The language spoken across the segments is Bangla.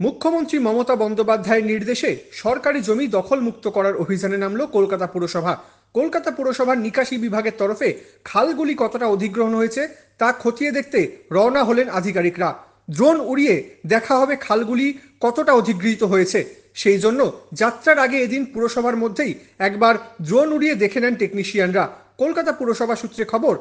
মুখ্যমন্ত্রী মমতা বন্দ্যোপাধ্যায়ের নির্দেশে সরকারি জমি দখলমুক্ত করার অভিযানে নামল কলকাতা পুরসভা। কলকাতা পুরসভার নিকাশি বিভাগের তরফে খালগুলি কতটা অধিগ্রহণ হয়েছে তা খতিয়ে দেখতে রওনা হলেন আধিকারিকরা। ড্রোন উড়িয়ে দেখা হবে খালগুলি কতটা অধিগৃহীত হয়েছে। সেই জন্য যাত্রার আগে এদিন পুরসভার মধ্যেই একবার ড্রোন উড়িয়ে দেখে নেন টেকনিশিয়ানরা। কলকাতা পুরসভা সূত্রে খবর,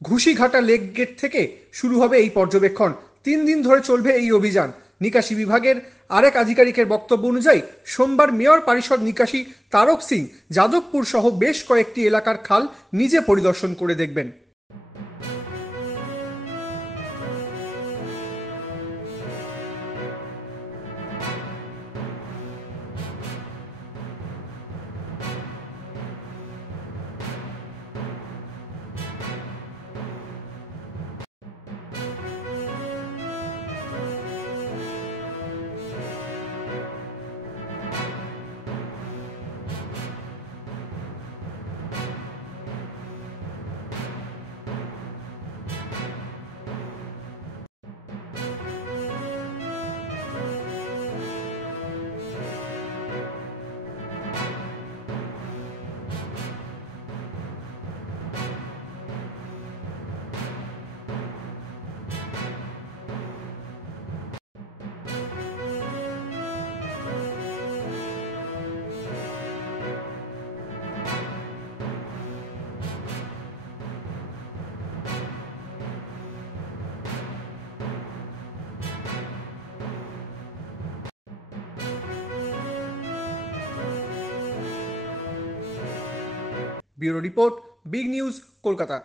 ঘুষিঘাটা লেক গেট থেকে শুরু হবে এই পর্যবেক্ষণ। 3 দিন ধরে চলবে এই অভিযান। নিকাশি বিভাগের আরেক আধিকারিকের বক্তব্য অনুযায়ী সোমবার মেয়র পরিষদ নিকাশি তারক সিং যাদবপুর সহ বেশ কয়েকটি এলাকার খাল নিজে পরিদর্শন করে দেখবেন। Bureau report, big news, Kolkata.